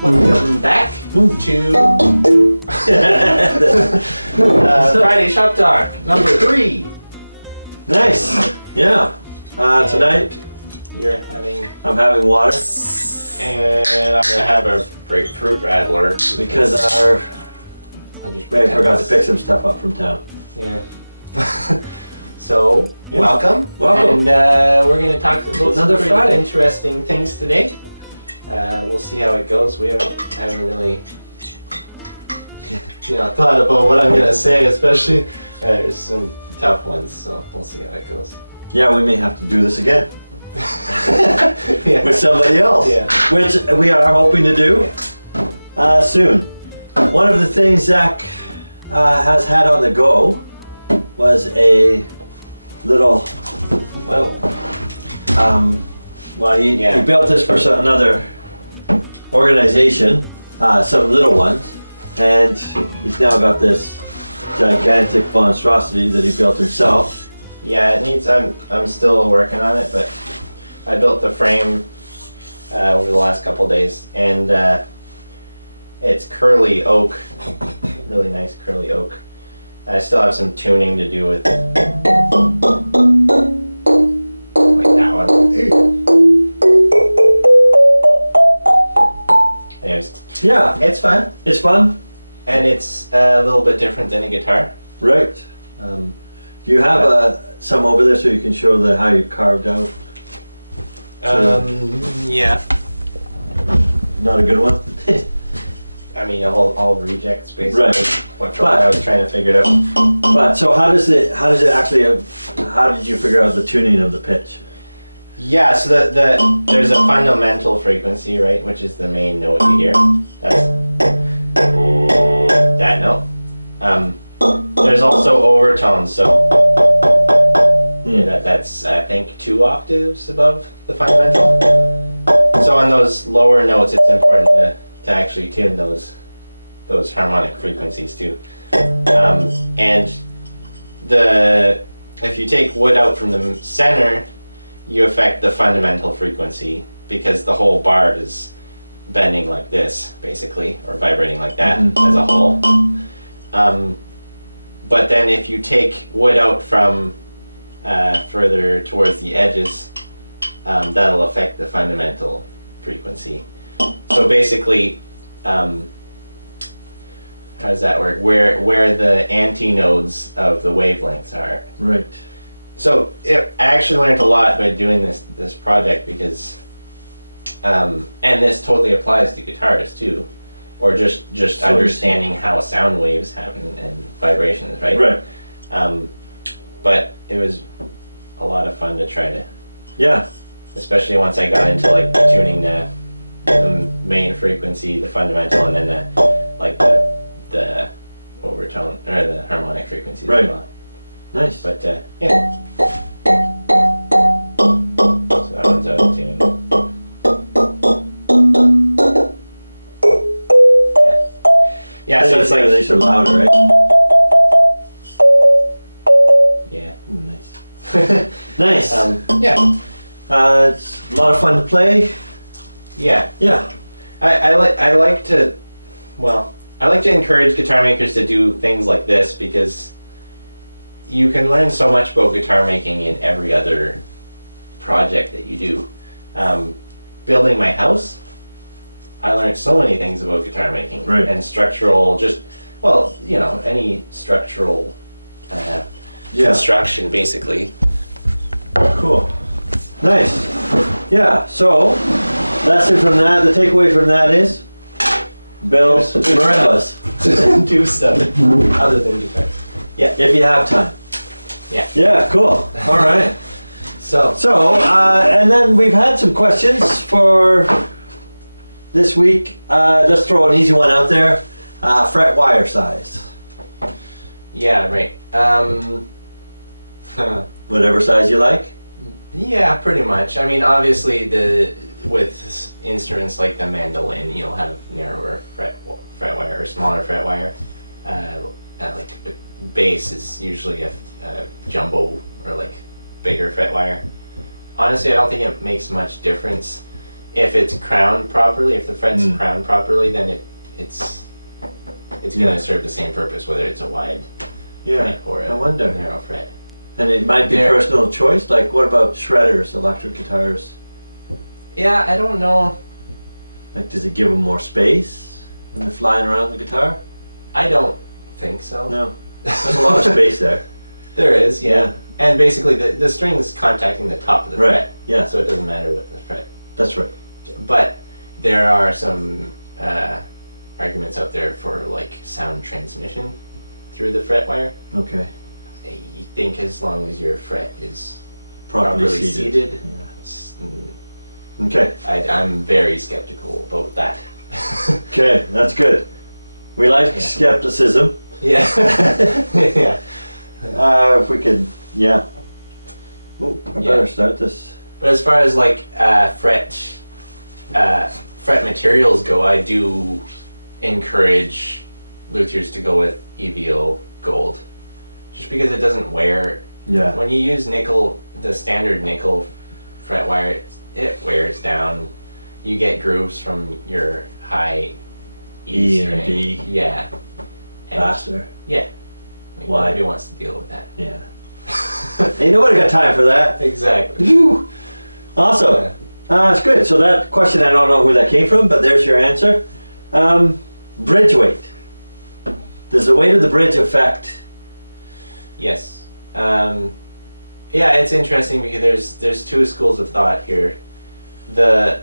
Welcome back to Friday Shoptalk number 3. Nice. Yeah. Tonight I'm having water and I'm gonna have a grapefruit radler because I forgot to pick some stuff up from town. Yeah. So Yeah. welcome. Welcome. And we're gonna talk about some Another pretty Friday. interesting things today. We'll see how it goes. We haven't really thought about what I'm gonna say, especially there's some tough ones, so we'll see how it goes. Yeah, we may have to do this again Yeah. with somebody else, Yeah. which we are hoping to do soon. One of the things Zach has had on the go was a little, he built this for another organization, some little ones, and he's now got this gigantic monstrosity that he built himself. Yeah, it needs. I'm still working on it, but I built the frame over the last couple days, and it's curly oak, really nice curly oak. I still have some tuning to do with like that one. Anyways, Yeah, it's fun, it's fun. and it's a little bit different than a guitar. Right. Do you have some over there so you can show how you carved out? Yeah. Not a good one? I mean, all rejects basically. Right. What I was trying to figure it out. But so how does it actually, how did you figure out the tuning of the pitch? Yeah, so there's a fundamental frequency, right, which is the main note you hear. That's that note. There's also overtones, so that's I think 2 octaves above the fundamental. So on those lower notes, it's important to actually tune those harmonic frequencies too. And if you take wood out from the center, you affect the fundamental frequency because the whole bar is bending like this, basically, or vibrating like that as a whole. But then if you take wood out from further towards the edges, that'll affect the fundamental frequency. So basically, how does that work? Where the antinodes of the wavelengths are. Right. So I actually learned a lot by doing this project because, and this totally applies to guitars too, or just understanding how sound waves happen and vibrations, right? Right. But it was a lot of fun to try to. Yeah. Especially once I got into like tuning the main frequency, the fundamental, and then the overtone or the harmonic frequencies. Right. As well. Nice. But yeah. So that one's out of tune. Yeah, so it's like these are louder, right? yeah. Ooh, nice. Nice. Yeah. It's a lot of fun to play. Yeah. Yeah. I like to encourage guitar makers to do things like this because you can learn so much about guitar making in every other project that you do. Building my house, I learned so many things about guitar making. Right. And structural, any structural construction basically. Cool. Nice. Yeah, so lesson from that, the takeaway from that is build marimbas. Do stuff other than guitars. Yeah. If you have time. Yeah. Yeah, cool. All right. So And then we've had some questions for this week. Let's throw an easy one out there. Fret wire size. yeah, right. Whatever size you like. Yeah, pretty much. I mean, obviously, with instruments like the mandolin, you'll have narrower fret wire or smaller fret wire. Like the bass is usually a jumbo or like bigger fret wire. Honestly, I don't think it makes much difference. if it's crowned properly, if the fret's Mm. crowned properly, then it's Yeah. gonna serve the same purpose, whether it's a wide Yeah, fret or I a wonder. narrow fret. And it might be There- personal choice. Like, what about shredders, electric guitars? Yeah, I don't know. Like, does it give them more space when they're flying around the guitar? I don't think so. No, there's a lot of space there. There is, yeah. Yeah. And basically the string is contacting the top of the Right, fret. yeah. So it doesn't matter what the fret. That's right. But there are some arguments out there for like sound transmission through the fret wire. Okay, I think as long as your fret is properly properly seated, Yeah. it's- Okay, I'm very skeptical about that. okay, that's good. We like Yeah. skepticism. Yeah. Yeah. If we could, yeah. Oh, I better Yeah. start this. But as far as like fret materials go, I do encourage luthiers to go with EVO gold, just because it doesn't wear. Yeah, When you use nickel, the standard nickel fret wire, it wears down. You get grooves from your high E and string. D. Yeah. And faster. Yeah. Like, Why? nobody wants to deal with that. Yeah. Ain't nobody got time for that. Exactly. Whew. Awesome. That's good. So that question, I don't know who that came from, but there's your answer. Bridge weight. Does the weight of the bridge affect? Yes. Yeah, it's interesting because there's two schools of thought here. The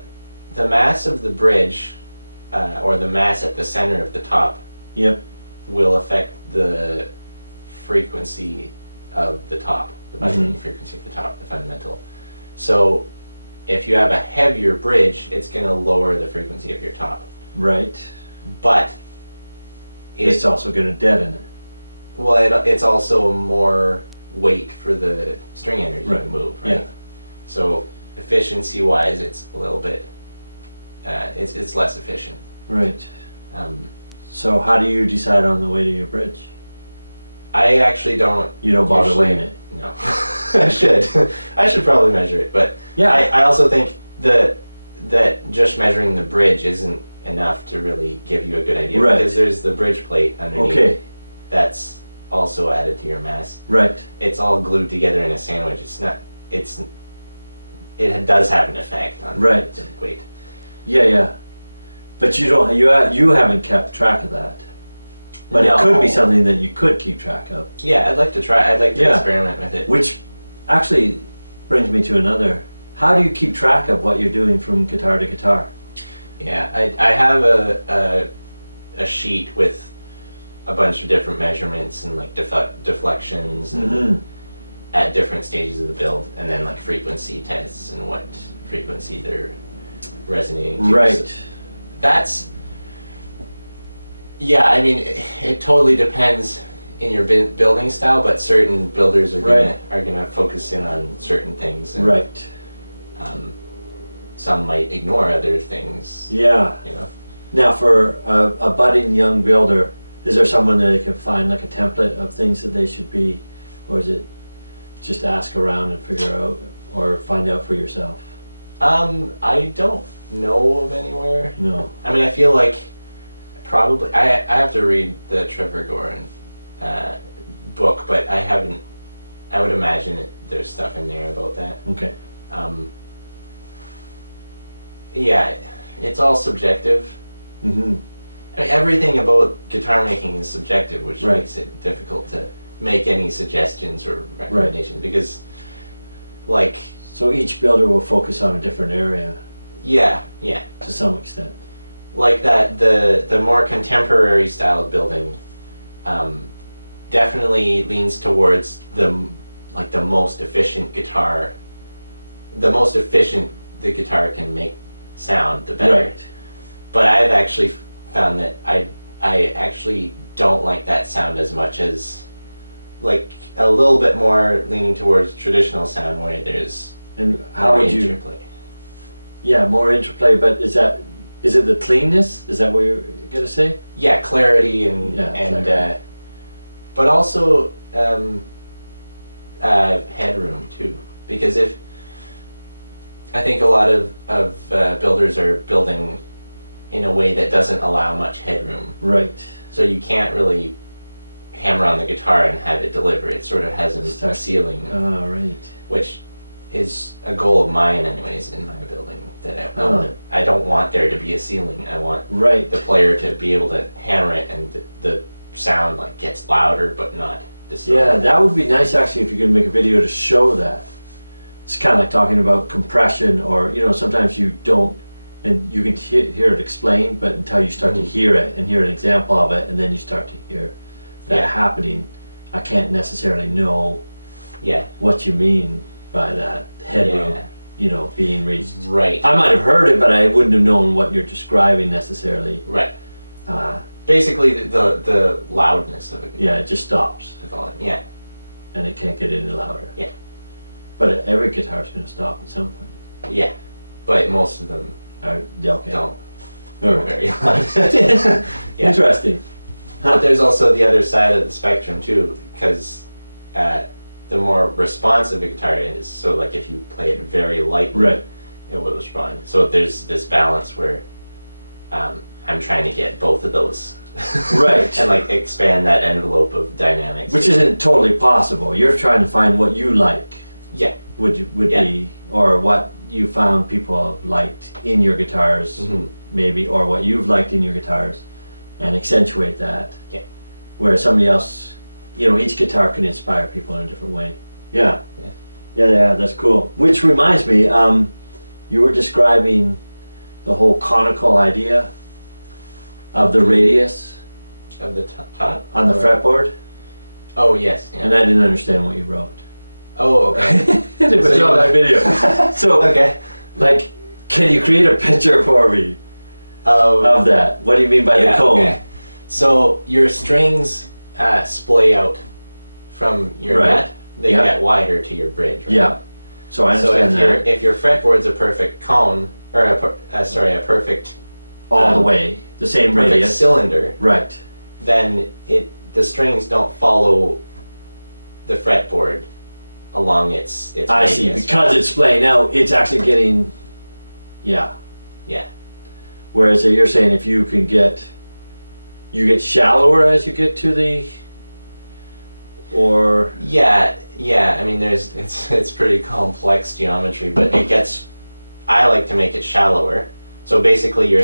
mass of the bridge, or the mass at the center of the top, Yep. will affect the frequency of the top, the vibrating Mhm. frequency of the top, the fundamental. So if you have a heavier bridge, it's going to lower the frequency of your top. Right. But It's also going to deaden it. it's also more weight for the string energy Right. to move, right? Yeah. So efficiency wise, it's a little bit, it's less efficient. Right. Um, So how do you decide on the weight of your bridge? I actually don't. You don't bother usually- weighing it. No, I should. I should probably measure it, but Yeah. I also think that just measuring the bridge isn't enough to really give you a good idea, Right. because there's the bridge plate underneath. Okay. That's also added to your mass. Right. It's all glued together in a sandwich. It does have an effect on Right. the weight. Yeah, yeah. But you don't. You haven't kept track of that. But it could be No. something that you could keep track of. Yeah, I'd like to try. I'd like to Yeah. experiment with it. Which actually brings me to another. How do you keep track of what you're doing from guitar to guitar? Yeah, I have a sheet with a bunch of different measurements and like deflections and Mm-hmm. at different stages of the build, and then like frequency tests and what frequency they're resonating to. Right. So that's, yeah, I mean, it totally depends in your building style, but certain builders are gonna focus in on certain things. And, Right. some might ignore other things. Yeah. You know. Now, for a budding young builder, is there someone that they can find like a template of things that they should be, or is it just ask around and figure out, or find out for yourself? I don't know of anywhere. No. I mean, I feel like probably I have to read the Trevor Gorin book, but I haven't. I would imagine there's stuff in there about that. Okay. Yeah, it's all subjective. Mm-hmm. I mean, everything about guitar making is subjective, which Right. makes it difficult to make any suggestions or recommendations because, like, So each builder will focus on a different area yeah, to some extent. like that the more contemporary style of building definitely leans towards the most efficient guitar. The most efficient the guitar can make sound, the better. Right. But I've actually found that I actually don't like that sound as much as like a little bit more leaning towards traditional sound where there's And how more would you? interplay. Yeah, more interplay. But is it the cleanness? Is that what you're gonna say? Yeah, clarity and Yeah, clarity. But also headroom too, because if I think a lot of builders are building in a way that doesn't allow much headroom. Right. So you can't really hammer on the guitar and have it deliver. It sort of has a ceiling, Right. which is a goal of mine anyways in my building. That I don't want there to be a ceiling. I want the player to be able to hammer it and the sound like gets louder but not distorted. Yeah, that would be nice actually if you could make a video to show that. It's kind of like talking about compression, or you know, sometimes you don't, and you can hear it explained, but until you start to hear it and hear an example of it, and then you start to hear that happening, I can't necessarily know what you mean by that headroom, you know, being reached. Right. I might have heard it, but I wouldn't have known what you're describing necessarily. Right. Basically, the loudness of it. Yeah, it just stops. The volume. Yeah. And it can't get any louder. Yeah. But every guitar's going to stop at some point. Yeah. But most of them don't. All right. Very loud. Interesting. But there's also the other side of the spectrum too, because the more responsive a guitar is, so like if you play it very lightly, it will respond. So there's this balance where I'm trying to get both of those. Right. And like expand that envelope of dynamics. Which isn't totally possible. You're trying to find what you like. Yeah. Would be, or what you found people have liked in your guitars, maybe, or what you've liked in your guitars, and accentuate that. Yeah. Where somebody else, you know, each guitar can inspire people in a different way. Yeah. Yeah, that's cool. Which reminds me, you were describing the whole conical idea of the radius of the top on the fretboard. Oh yes. Yeah. And I didn't understand what you wrote. Oh, okay. It was on that video. So, like, can you create a picture for me of that? What do you mean by the cone? Okay. So your strings splay out from your net. They get wider to your bridge. Right? Yeah. So I understand that. If your fretboard's a perfect cone, or a perfect all the way, the same radius cylinder. Right. Then the strings don't follow the fretboard along its I radius. see, because it's splaying out, it's actually getting, yeah. Whereas you're saying if you can get shallower as you get to the, or yeah. I mean, it's pretty complex geometry, but I like to make it shallower. So basically, your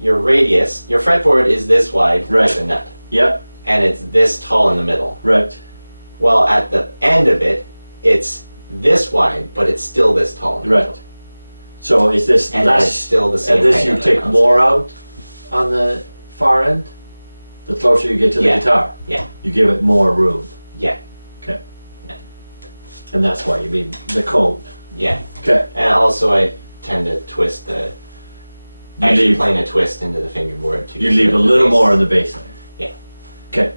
radius, your fretboard is this wide at the nut. Yep. And it's this tall in the middle. Right. Well, at the end of it, it's this wide, but it's still this tall in the middle. So is this and less? It's still the same. And this you take more out on the far end. The closer you get to the guitar. Yeah. You give it more room. Yeah. Okay. Yeah. And that's why you mean the cone. Yeah. Okay. And also, I tend to twist playing a twist into the fingerboard too. You leave a little more on the bass line. Yeah. Okay.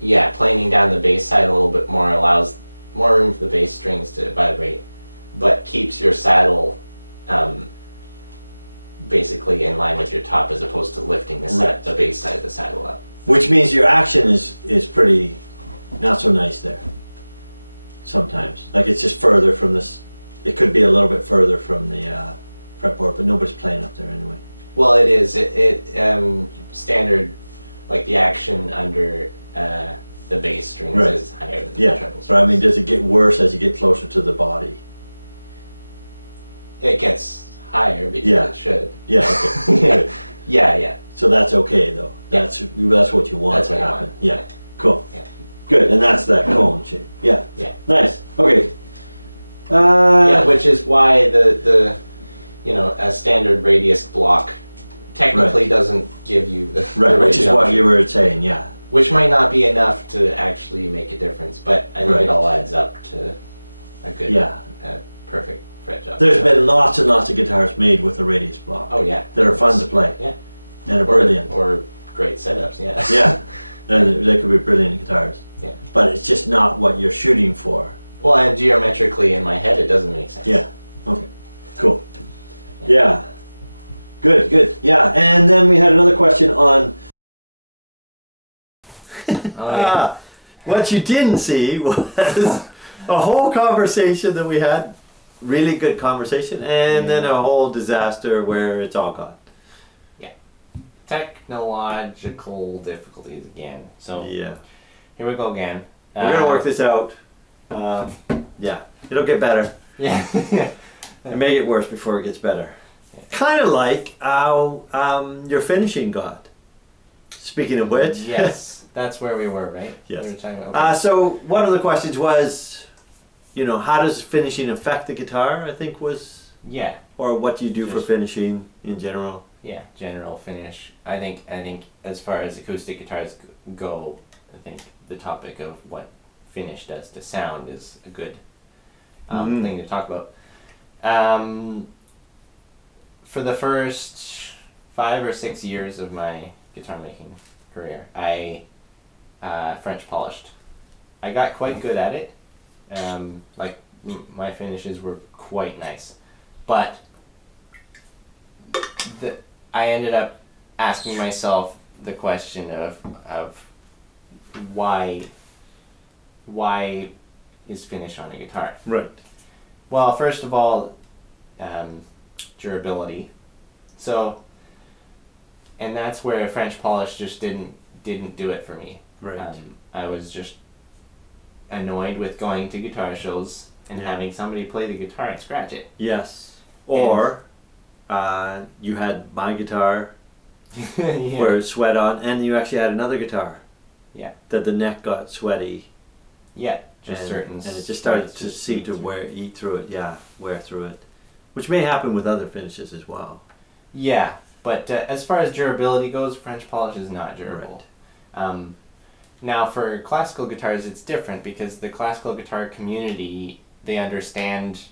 Yeah, planing down the bass side a little bit more allows more room for the bass strings to vibrate, but keeps your saddle basically in line with your top, as opposed to lifting the bass side of the saddle up. Which means your action is pretty not so nice there. Sometimes, like it's just further from this. It could be a little bit further from the fretboard, but nobody's playing up there anyway. Well, it is. It standard, like the action under the bass strings is higher than the treble strings. But I mean, does it get worse as you get closer to the body? It gets higher because it should. Yeah. Okay. Yeah. So that's okay though. That's what you want to happen. Yeah. Cool. Yeah. Good, and that's that cone shape. Yeah. Yeah. Nice. Okay. Which is why the a standard radius block technically doesn't give you the which is what you were saying. Yeah. Which might not be enough to actually make a difference, but I think it all adds up to a good, perfect fret job. There's been lots and lots of guitars made with a radius block. Oh yeah. That are fun to play. Yeah. And are brilliant. Or great setups. Yeah. Yeah. And they could be brilliant guitars. Yeah. But it's just not what you're shooting for. Well, and geometrically in my head, it doesn't make sense. Yeah. Okay. Cool. Yeah. Good. Yeah. And then we had another question on. What you didn't see was a whole conversation that we had, really good conversation, and then a whole disaster where it's all gone. Technological difficulties again. So Yeah. here we go again. We're gonna work this out. Yeah, it'll get better. Yeah. And make it worse before it gets better. Kind of like how your finishing got. Speaking of which. Yes, that's where we were, right? Yes. We were talking about, So one of the questions was, how does finishing affect the guitar? I think was. Yeah. Or what do you do for finishing in general? Yeah, general finish. I think as far as acoustic guitars go, I think the topic of what finish does to sound is a good thing to talk about. For the first 5 or 6 years of my guitar making career, I French polished. I got quite good at it. My finishes were quite nice, but I ended up asking myself the question of why is finish on a guitar? Right. Well, first of all, durability. So, and that's where French polish just didn't do it for me. Right. I was just annoyed with going to guitar shows and having somebody play the guitar and scratch it. Yes. Or you had my guitar where it sweat on, and you actually had another guitar. Yeah. That the neck got sweaty. Yeah. Just and, certain. And it just started to seem to wear through it. Which may happen with other finishes as well. Yeah, but as far as durability goes, French polish is not durable. Right. Now for classical guitars it's different because the classical guitar community, they understand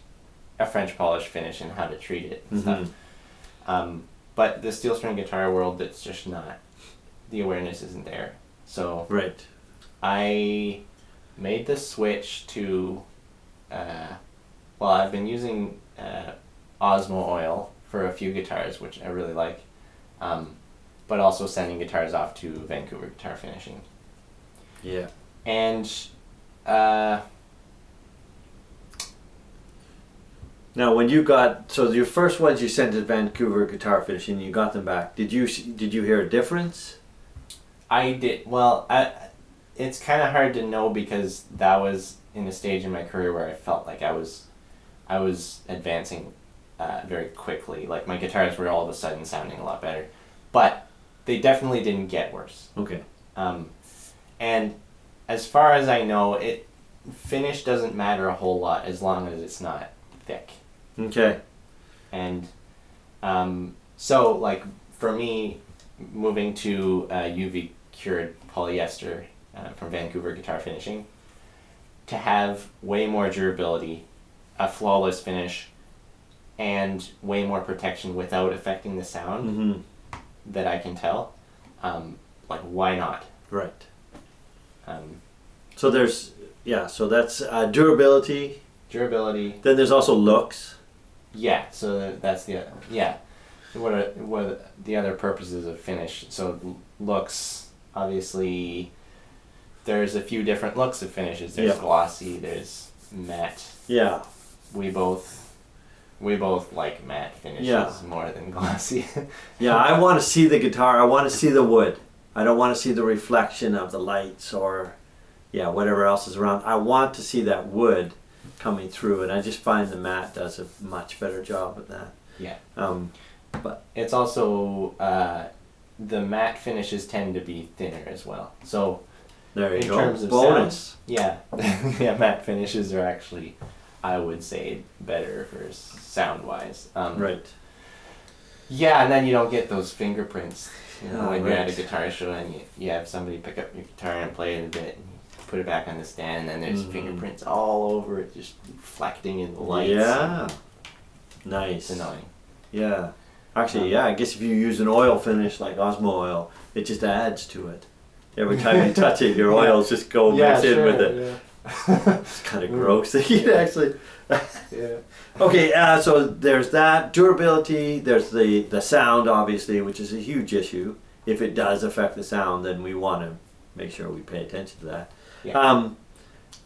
a French polish finish and how to treat it and stuff. But the steel string guitar world, it's just not, the awareness isn't there. So right. I made the switch to, I've been using Osmo oil for a few guitars, which I really like, but also sending guitars off to Vancouver Guitar Finishing. Yeah. And now, when you got your first ones you sent to Vancouver Guitar Finishing, you got them back. Did you hear a difference? I did. Well, it's kind of hard to know because that was in a stage in my career where I felt like I was advancing very quickly. Like my guitars were all of a sudden sounding a lot better, but they definitely didn't get worse. Okay. And as far as I know, finish doesn't matter a whole lot as long as it's not thick. Okay. And so like for me, moving to UV cured polyester from Vancouver Guitar Finishing, to have way more durability, a flawless finish, and way more protection without affecting the sound that I can tell, why not? Right. So there's, so that's durability. Durability. Then there's also looks. Yeah, so that's what are the other purposes of finish? So looks, obviously, there's a few different looks of finishes. There's glossy, there's matte. Yeah. We both like matte finishes more than glossy. Yeah, I want to see the guitar. I want to see the wood. I don't want to see the reflection of the lights or whatever else is around. I want to see that wood coming through, and I just find the matte does a much better job at that. Yeah. But it's also the matte finishes tend to be thinner as well. So there you in go. Terms of bonus. Sound, matte finishes are actually, I would say, better for sound wise. Right. Yeah, and then you don't get those fingerprints. When you're at a guitar show and you have somebody pick up your guitar and play it a bit, and you put it back on the stand, and then there's fingerprints all over it, just reflecting in the lights. Yeah. Nice. It's annoying. Yeah. Actually, I guess if you use an oil finish like Osmo oil, it just adds to it. Every time you touch it, your oils just go mix in with it. Yeah. It's kind of gross. Actually. Yeah. Okay, so there's that durability. There's the sound, obviously, which is a huge issue. If it does affect the sound, then we want to make sure we pay attention to that. Yeah.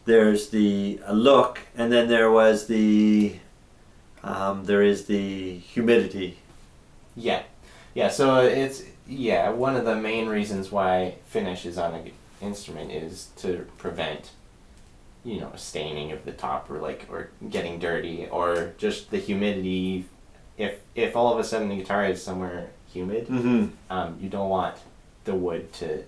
there's the look, and then there was there is the humidity. Yeah. Yeah, so it's, one of the main reasons why finish is on an instrument is to prevent, staining of the top or getting dirty, or just the humidity. If all of a sudden the guitar is somewhere humid, you don't want the wood to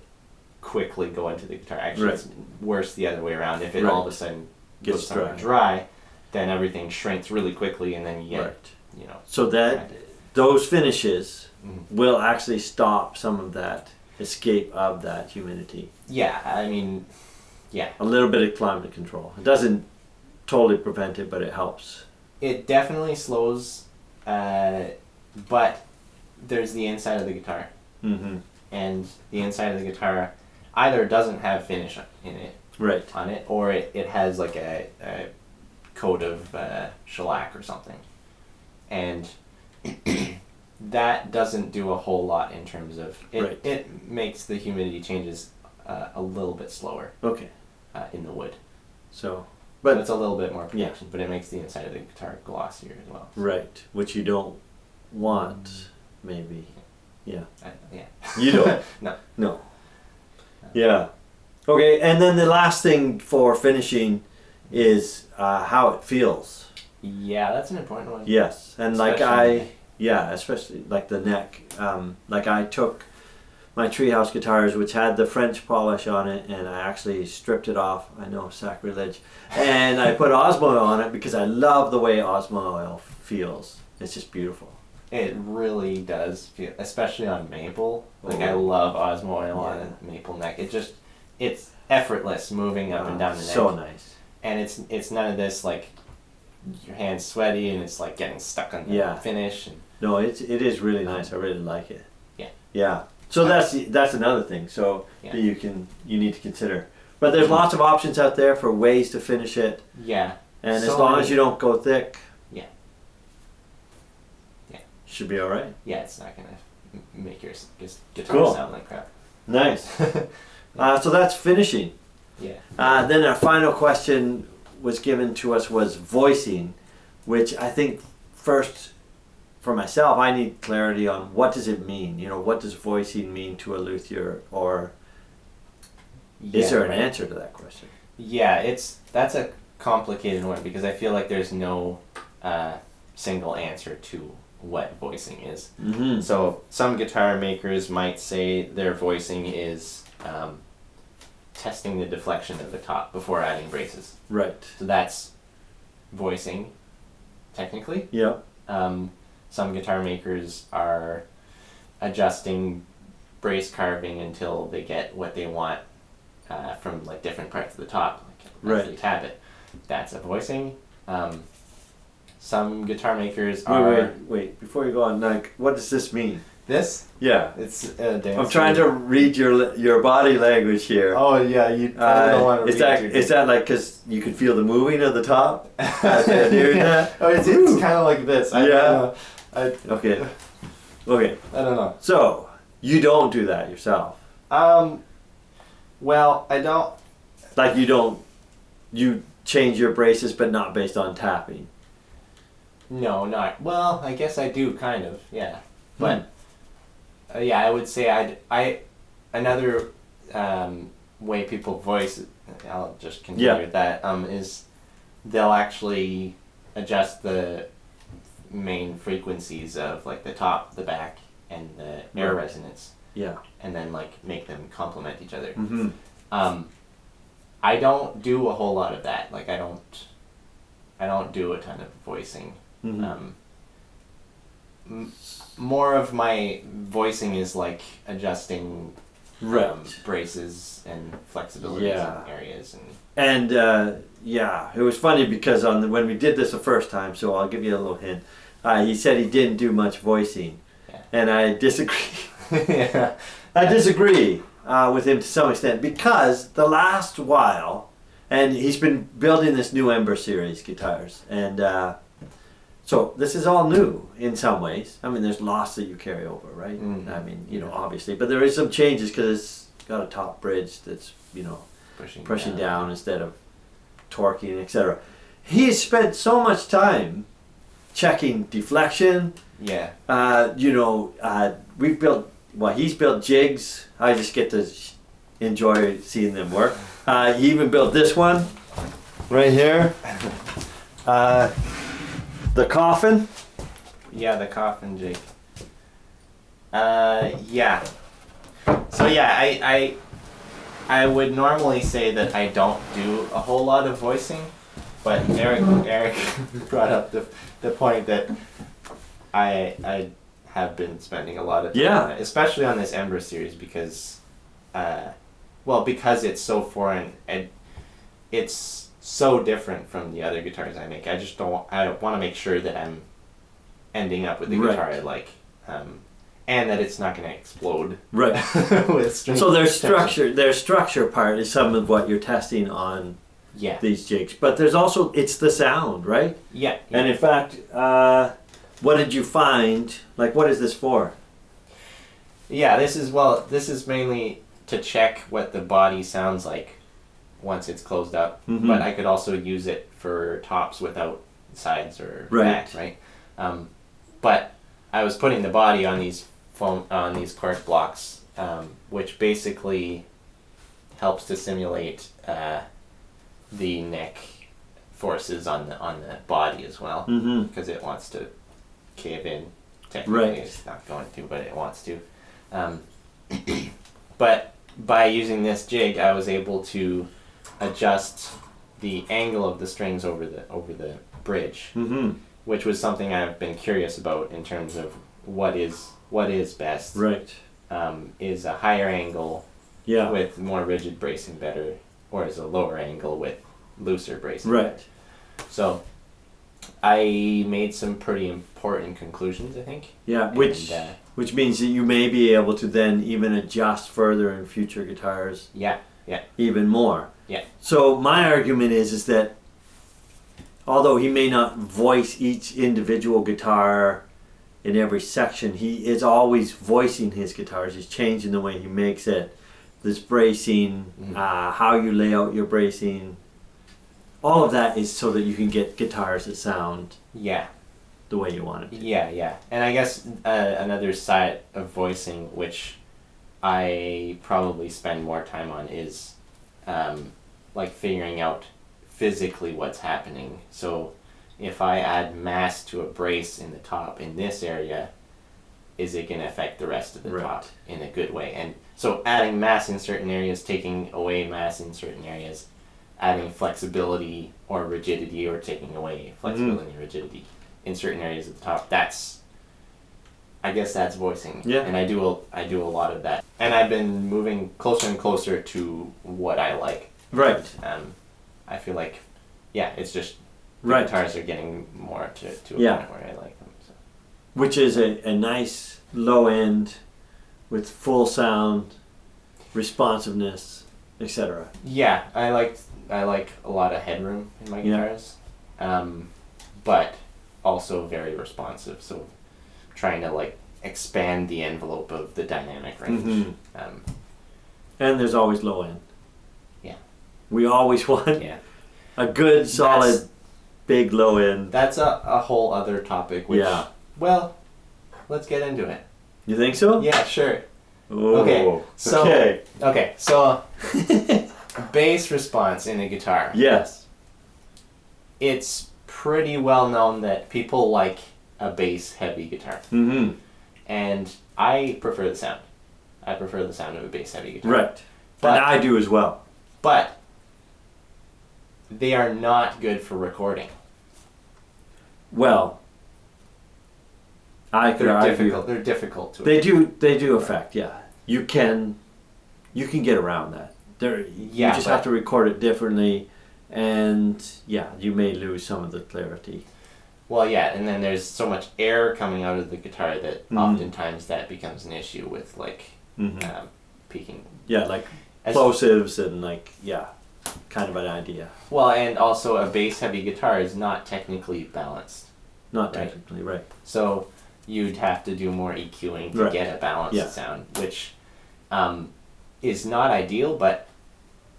quickly go into the guitar. Actually, it's worse the other way around. If it all of a sudden goes somewhere dry, then everything shrinks really quickly, and then you get, So that those finishes will actually stop some of that escape of that humidity. Yeah, I mean, a little bit of climate control. It doesn't totally prevent it, but it helps. It definitely slows, but there's the inside of the guitar, and the inside of the guitar either doesn't have finish in it, on it, or it has like a coat of shellac or something, and that doesn't do a whole lot in terms of it. It makes the humidity changes a little bit slower. In the wood. So it's a little bit more protection, but it makes the inside of the guitar glossier as well. Right, which you don't want, maybe. Yeah. You don't? No. Yeah. Okay, and then the last thing for finishing is how it feels. Yeah, that's an important one. Yes, and especially like the neck. Like I took my Treehouse guitars, which had the French polish on it, and I actually stripped it off. I know, sacrilege. And I put Osmo oil on it because I love the way Osmo oil feels. It's just beautiful. It really does feel, especially on maple. I love Osmo oil on a maple neck. It's effortless moving up and down the neck. So nice. And it's none of this your hand's sweaty and it's getting stuck on the finish. No, it is really nice. I really like it. Yeah. Yeah. So that's another thing. So that you need to consider. But there's lots of options out there for ways to finish it. Yeah. And as long as you don't go thick. Yeah. Should be all right. Yeah, it's not gonna make your guitar sound like crap. Nice. So that's finishing. Yeah. Then our final question was given to us was voicing, which I think first, for myself, I need clarity on what does it mean. What does voicing mean to a luthier, or is there an answer to that question? Yeah, that's a complicated one because I feel like there's no single answer to what voicing is. So some guitar makers might say their voicing is testing the deflection of the top before adding braces. Right. So that's voicing, technically. Yeah. Some guitar makers are adjusting brace carving until they get what they want from different parts of the top, as they tap it. That's a voicing. Some guitar makers are... Wait, before you go on, what does this mean? This? Yeah. It's a dance. I'm trying to read your body language here. Oh, yeah, you don't want to read Is that because you can feel the moving of the top? Doing that? Oh, it's kind of like this. Okay. I don't know. So, you don't do that yourself? Well, I don't... You change your braces, but not based on tapping? No, not... Well, I guess I do, kind of, yeah. But, I would say another way people voice, I'll just continue with that, is they'll actually adjust the main frequencies of the top, the back, and the air resonance. Yeah. And then make them complement each other. I don't do a whole lot of that. I don't do a ton of voicing. More of my voicing is adjusting braces and flexibility in areas and it was funny because when we did this the first time, so I'll give you a little hint. He said he didn't do much voicing, and I disagree. I disagree with him to some extent because the last while, and he's been building this new Ember series guitars, and so this is all new in some ways. I mean, there's lots that you carry over, right? I mean, obviously, but there is some changes because it's got a top bridge that's pushing down instead of torquing, etc. He has spent so much time checking deflection. Yeah. We've built, he's built jigs. I just get to enjoy seeing them work. He even built this one right here. The coffin. Yeah, the coffin jig. Yeah. So yeah, I would normally say that I don't do a whole lot of voicing, but Eric brought up the point that I have been spending a lot of time on it, especially on this Ember series because because it's so foreign and it's so different from the other guitars I make. I want to make sure that I'm ending up with the guitar I like. And that it's not going to explode. Right. With string. So their structure part is some of what you're testing on these jigs. But there's also, it's the sound, right? Yeah. And in fact, what did you find? Like, what is this for? Yeah, this is mainly to check what the body sounds like once it's closed up. Mm-hmm. But I could also use it for tops without sides or back, right? But I was putting the body on these cork blocks, which basically helps to simulate the neck forces on the body as well, because it wants to cave in. Technically, it's not going to, but it wants to. But by using this jig, I was able to adjust the angle of the strings over the bridge, which was something I've been curious about in terms of what is best. Right. Is a higher angle with more rigid bracing better, or is a lower angle with looser bracing? Right. So I made some pretty important conclusions, I think. Yeah, which means that you may be able to then even adjust further in future guitars. Yeah. Even more. Yeah. So my argument is that although he may not voice each individual guitar in every section, he is always voicing his guitars. He's changing the way he makes it. This bracing, how you lay out your bracing, all of that is so that you can get guitars that sound the way you want it to. Yeah. And I guess another side of voicing, which I probably spend more time on, is like figuring out physically what's happening. So if I add mass to a brace in the top in this area, is it going to affect the rest of the top in a good way? And so adding mass in certain areas, taking away mass in certain areas, adding flexibility or rigidity or taking away flexibility and rigidity in certain areas at the top, I guess that's voicing. Yeah. And I do a lot of that. And I've been moving closer and closer to what I like. Right. I feel like, it's just guitars are getting more to a point where I like them. So. Which is a nice low end with full sound, responsiveness, etc. Yeah, I like a lot of headroom in my guitars, but also very responsive. So trying to expand the envelope of the dynamic range. And there's always low end. Yeah. We always want a good, solid, big low end. That's a whole other topic, which, well, let's get into it. You think so? Yeah, sure. Ooh, okay, so bass response in a guitar. Yes. It's pretty well known that people like a bass heavy guitar. And I prefer the sound. I prefer the sound of a bass heavy guitar. Right. But, and I do as well. But they are not good for recording. Well, They're difficult to. They do affect. Yeah, you can get around that. You just have to record it differently, and you may lose some of the clarity. Well, and then there's so much air coming out of the guitar that oftentimes that becomes an issue with peaking. Yeah, like plosives and kind of an idea. Well, and also a bass heavy guitar is not technically balanced. Not technically, right. So you'd have to do more EQing to get a balanced sound, which is not ideal, but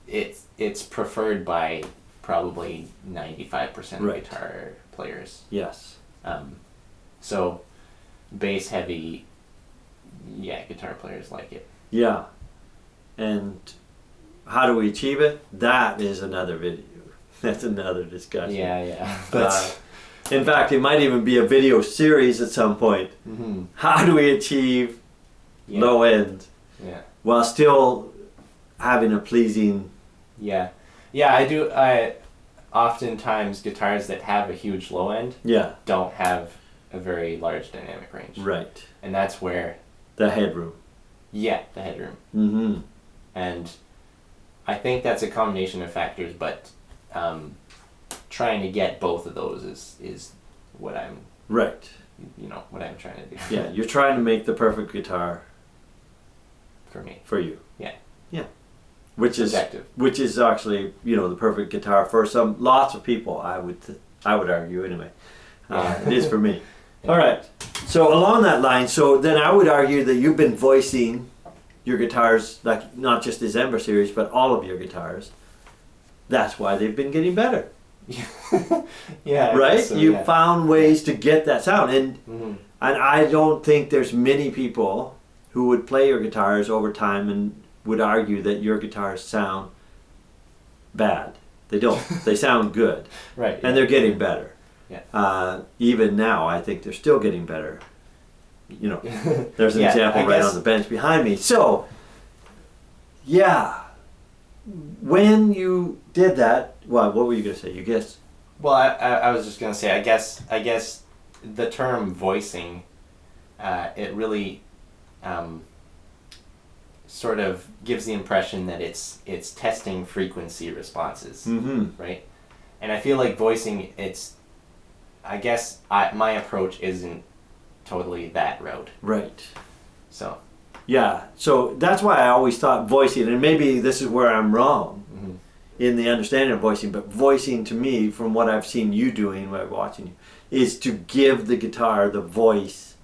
it's preferred by probably 95% of Right. guitar players. Yes. So bass heavy, guitar players like it. Yeah. And how do we achieve it? That is another video. That's another discussion. Yeah. In fact, it might even be a video series at some point. Mm-hmm. How do we achieve low end while still having a pleasing... Yeah, I do. Oftentimes guitars that have a huge low end don't have a very large dynamic range. Right. And that's where... The headroom. Yeah, the headroom. Mm-hmm. And I think that's a combination of factors, but trying to get both of those is what I'm... Right. What I'm trying to do. Yeah, you're trying to make the perfect guitar for me. For you. Yeah. Yeah. Which is subjective. Actually, the perfect guitar for lots of people. I would argue anyway. It is for me. Yeah. All right. So along that line, then I would argue that you've been voicing your guitars, like not just this Ember series, but all of your guitars. That's why they've been getting better. Yeah. Right? So, you found ways to get that sound, and I don't think there's many people who would play your guitars over time and would argue that your guitars sound bad. They don't. They sound good. Right. And they're getting better. Yeah. Even now, I think they're still getting better. There's an example right on the bench behind me. So, when you did that, what were you going to say? You guessed? Well, I was just going to say, I guess the term voicing, it really sort of gives the impression that it's testing frequency responses, right? And I feel like voicing, my approach isn't totally that route. Right. So. Yeah, so that's why I always thought voicing, and maybe this is where I'm wrong in the understanding of voicing, but voicing to me, from what I've seen you doing, when I'm watching you, is to give the guitar the voice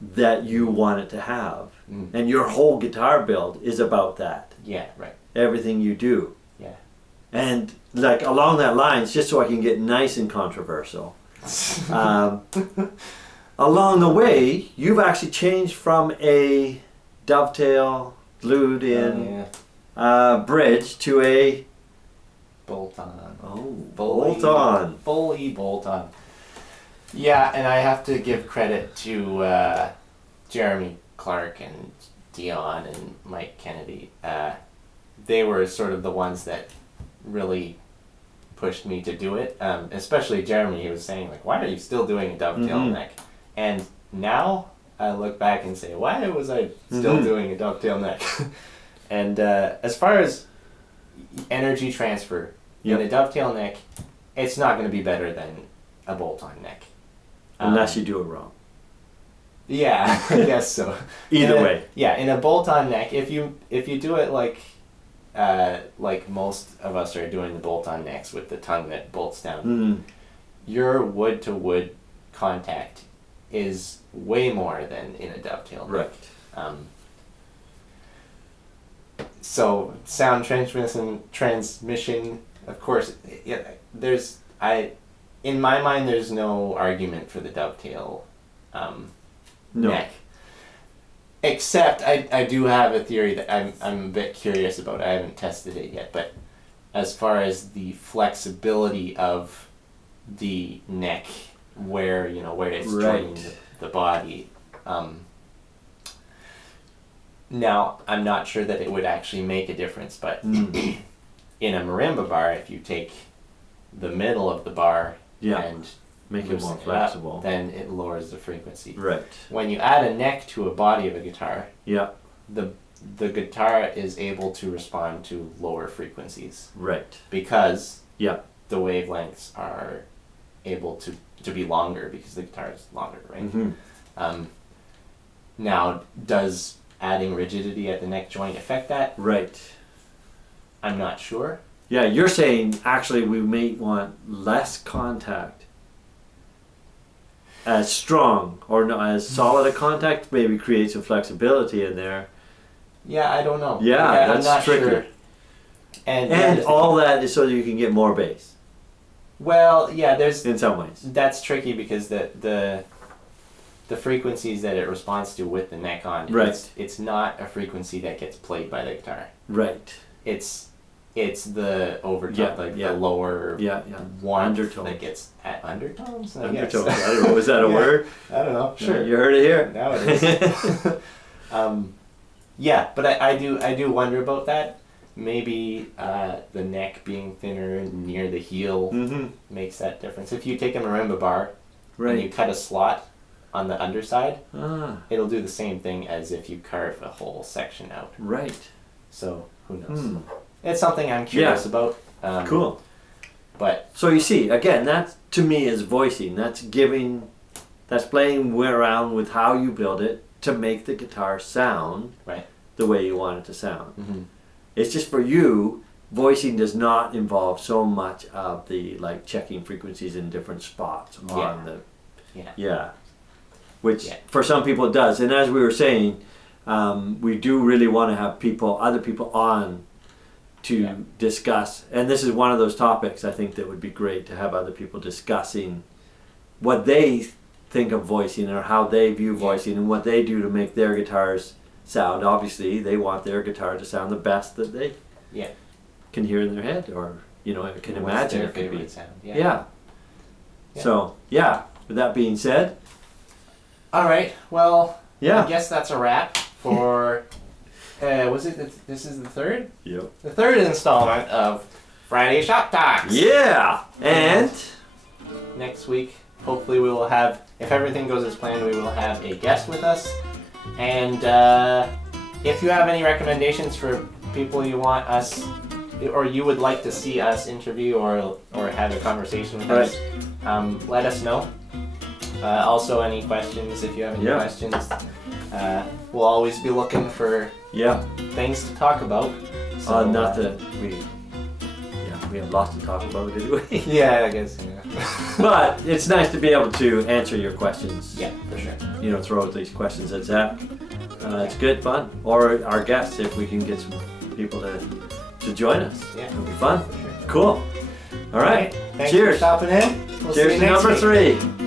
that you want it to have. And your whole guitar build is about that. Yeah, right. Everything you do. Yeah. And like along that line, just so I can get nice and controversial, along the way, you've actually changed from a dovetail glued in bridge to a bolt-on. Oh, bolt-on. Fully bolt-on. Yeah, and I have to give credit to Jeremy Clark and Dion and Mike Kennedy. They were sort of the ones that really pushed me to do it. Especially Jeremy, he was saying, like, why are you still doing a dovetail neck? And now I look back and say, why was I still doing a dovetail neck? And as far as energy transfer in a dovetail neck, it's not going to be better than a bolt-on neck. Unless you do it wrong. Yeah, I guess so. Either way. Yeah, in a bolt-on neck, if you do it like most of us are doing the bolt-on necks with the tongue that bolts down, your wood-to-wood contact is way more than in a dovetail neck. Right. So sound transmission, of course, in my mind, there's no argument for the dovetail neck. Except I do have a theory that I'm a bit curious about. I haven't tested it yet, but as far as the flexibility of the neck, where it's joining the body. Now, I'm not sure that it would actually make a difference, but in a marimba bar, if you take the middle of the bar and make it more flexible, then it lowers the frequency. Right. When you add a neck to a body of a guitar, the guitar is able to respond to lower frequencies. Right. Because the wavelengths are able to be longer because the guitar is longer, right? Now, does adding rigidity at the neck joint affect that? Right. I'm not sure. Yeah, you're saying actually we may want less contact. As strong or not as solid a contact maybe creates some flexibility in there. Yeah, I don't know. Yeah, that's I'm not tricky. sure. And all that is so that you can get more bass. Well, yeah, there's in some ways. That's tricky because the frequencies that it responds to with the neck on, right. It's not a frequency that gets played by the guitar. Right. It's the overtone, the lower one undertone that gets at undertones. Undertones. I don't know. Was that a word? I don't know. Sure, you heard it here. Now it is. Yeah, but I do wonder about that. Maybe the neck being thinner near the heel makes that difference. If you take a marimba bar and you cut a slot on the underside, it'll do the same thing as if you carve a whole section out. Right. So who knows? It's something I'm curious about. Cool. But so you see, again, that to me is voicing. That's playing around with how you build it to make the guitar sound the way you want it to sound. Mm-hmm. It's just for you, voicing does not involve so much of the checking frequencies in different spots on the which for some people it does. And as we were saying, we do really want to have other people on to discuss, and this is one of those topics I think that would be great to have other people discussing what they think of voicing or how they view voicing and what they do to make their guitars sound. Obviously they want their guitar to sound the best that they can hear in their head, or can imagine it could be. Sound. So with that being said, all right, well, I guess that's a wrap for this is the third? Yep. The third installment of Friday Shoptalk. Yeah. And next week, hopefully we will have, if everything goes as planned, we will have a guest with us. And if you have any recommendations for people you want us, or you would like to see us interview or have a conversation with us, let us know. Also, any questions, if you have any questions, we'll always be looking for things to talk about. So, not that we have lots to talk about anyway. I guess. But it's nice to be able to answer your questions. Yeah, for sure. Throw these questions at Zach. It's good fun. Or our guests, if we can get some people to join us. Yeah, it'll be fun. Cool. All right. Thanks Cheers. for stopping in. We'll Cheers see you to next number week. 3.